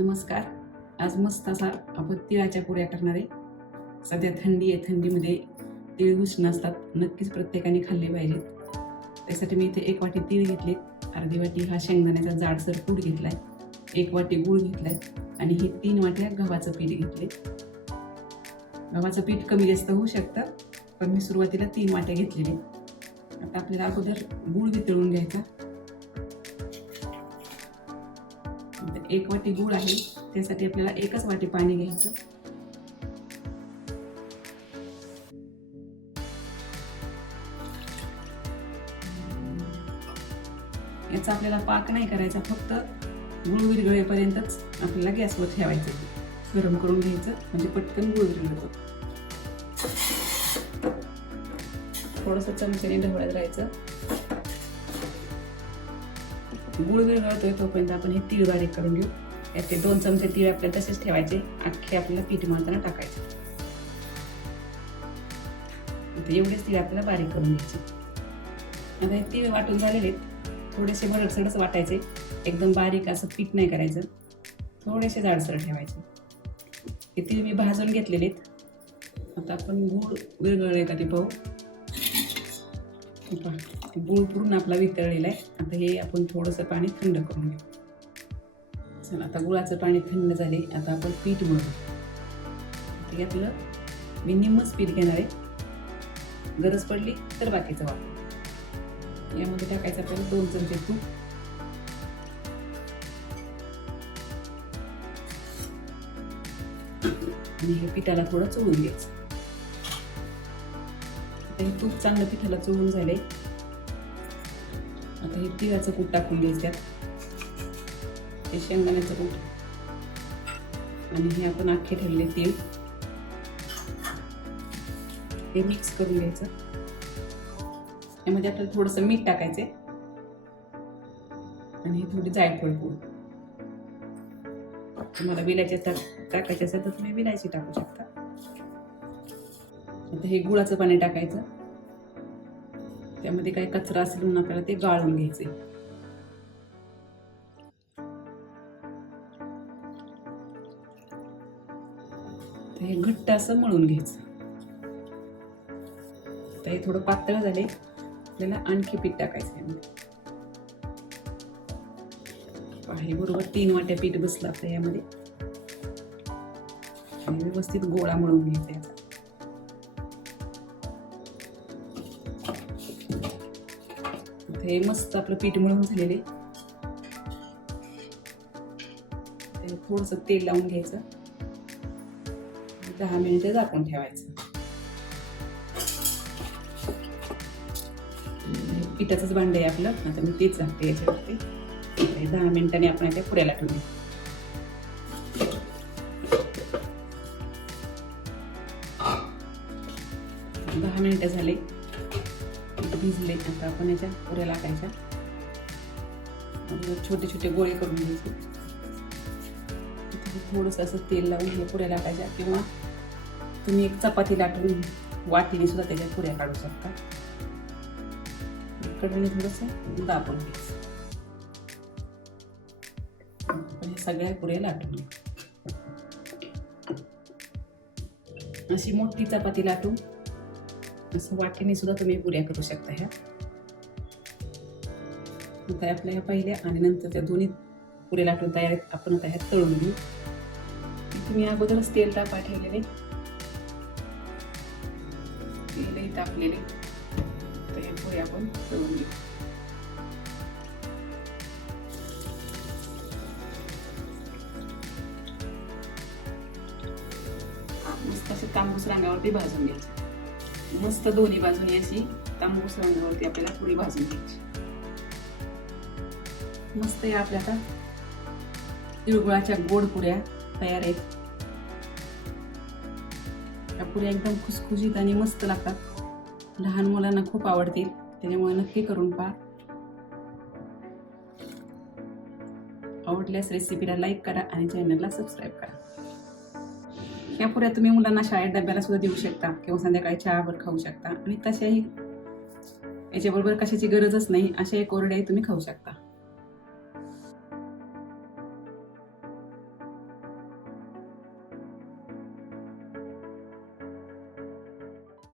नमस्कार. आज मस्त असा आपण तिळाच्या पुऱ्या करणार आहे. सध्या थंडी आहे, थंडीमध्ये तीळ उष्ण असतात, नक्कीच प्रत्येकाने खाल्ले पाहिजेत. त्यासाठी मी इथे 1 वाटी तीळ घेतले, अर्धी वाटी हा शेंगदाण्याचा जाडसर कूट घेतलाय, 1 वाटी गूळ घेतलाय आणि हे 3 वाट्या गव्हाचं पीठ घेतले. गव्हाचं पीठ कमी जास्त होऊ शकतं, पण मी सुरुवातीला 3 वाट्या घेतलेले. आता आपल्याला अगोदर गूळ वितळून घ्यायचा. 1 वाटी गूळ आहे, त्यासाठी आपल्याला 1च वाटी पाणी घ्यायचं. याचा आपल्याला पाक नाही करायचा, फक्त गूळ विरघळेपर्यंतच आपल्याला गॅसवर ठेवायचं, गरम करून घ्यायचं, म्हणजे पटकन गूळ विरघळतो. थोडंसं चमच्याने ढवळत राहायचं. गूळ विरघळतोय तोपर्यंत आपण हे तीळ बारीक करून घेऊ. याचे 2 चमचे तीळ आपल्याला तसेच ठेवायचे, अख्खे आपल्याला पीठ मळताना टाकायचे. एवढेच तीळ आपल्याला बारीक करून घ्यायचे. आता हे तीळ वाटून झालेले, थोडेसे भरडसरच वाटायचे, एकदम बारीक असं पीठ नाही करायचं, थोडेसे जाडसर ठेवायचे. हे तीळ मी भाजून घेतलेले आहेत. आता आपण गूळ विरघळले का ते पाहू. गूळ पूर्ण आपला वितळलेला आहे. आता हे आपण थोडंसं पाणी थंड करून घेऊ. चला, आता गुळाचं पाणी थंड झाले. आता आपण पीठ मळू. यातलं मी निम्मच पीठ घेणार आहे, गरज पडली तर बाकीचं वापर. यामध्ये टाकायचं आपल्याला 2 चमचे तूप, आणि हे पिठाला थोडं चोळून घ्यायचं. हे तूप चांगलं पिठाला चोळून झाले. आता हे तिळाचं कूट टाकून घ्यायचं, हे शेंगदाण्याचं कूट, आणि हे आपण अख्खे ठेवले तीळ, हे मिक्स करून घ्यायचं. यामध्ये आपल्याला थोडंसं मीठ टाकायचे आणि हे थोडी जायफळ पूड. तुम्हाला विलायची टाकायची असेल तर तुम्ही विलायची टाकू शकता. आता हे गुळाचं पाणी टाकायचं. त्यामध्ये काही कचरा असेल म्हणून आपल्याला ते गाळून घ्यायचे. हे घट्ट असं मळून घ्यायचं. आता हे थोडं पातळ झाले, आपल्याला आणखी पीठ टाकायचं यामध्ये. हे बरोबर 3 वाट्या पीठ बसलं आपल्या यामध्ये. व्यवस्थित गोळा मळून घ्यायचा याचा. हे मस्त आपलं पीठ मळून झालेले. थोडंसं तेल लावून घ्यायचं, 10 मिनिटं झाकून ठेवायचं. पिठाचंच भांड आहे आपलं. आता मी तेच झाकते याच्यावरती. 10 मिनिटांनी आपण याच्या पुऱ्या लाटून घेऊ. 10 मिनिटं झाले, भिजले. आता आपण याच्या पुऱ्या लाटायच्या. छोटे छोटे गोळे करून घ्यायचे. थोडंसं असं तेल लावून हे पुऱ्या लाटायच्या, किंवा तुम्ही एक चपाती लाटून वाटीने सुद्धा त्याच्या पुऱ्या काढू शकता. कढईने थोडंसं दाबून घ्यायचं. आपण हे सगळ्या पुऱ्या लाटून घेऊ. अशी मोठी चपाती लाटून असं वाटीने सुद्धा तुम्ही पुऱ्या करू शकता. ह्या आपल्या ह्या पहिल्या आणि नंतरच्या दोन्ही पुऱ्या लाटून तयार आहेत. आपण आता ह्या तळून घेऊ. तुम्ही अगोदरच तेल तापा ठेवलेले, तेलही तापलेले, तर हे पुऱ्या आपण तळून घेऊ. मस्त अशी तांबूस रंगावरती भाजून घ्यायची. मस्त दोन्ही बाजूनी अशी तांबूस रंगावरती आपल्याला पुरी भाजून घ्यायची. मस्त या आपल्या आता तिळगुळाच्या गोड पुऱ्या तयार आहेत. या पुऱ्या एकदम खुसखुशीत आणि मस्त लागतात. लहान मुलांना खूप आवडतील, त्याच्यामुळे नक्की करून पहा. आवडल्यास रेसिपीला लाईक करा आणि चॅनलला सबस्क्राईब करा. या पुऱ्या तुम्ही मुलांना शाळेत डब्याला सुद्धा देऊ शकता, किंवा संध्याकाळी चहावर खाऊ शकता. आणि तशाही याच्याबरोबर कशाची गरजच नाही, अशा एक कोरड्याही तुम्ही खाऊ शकता.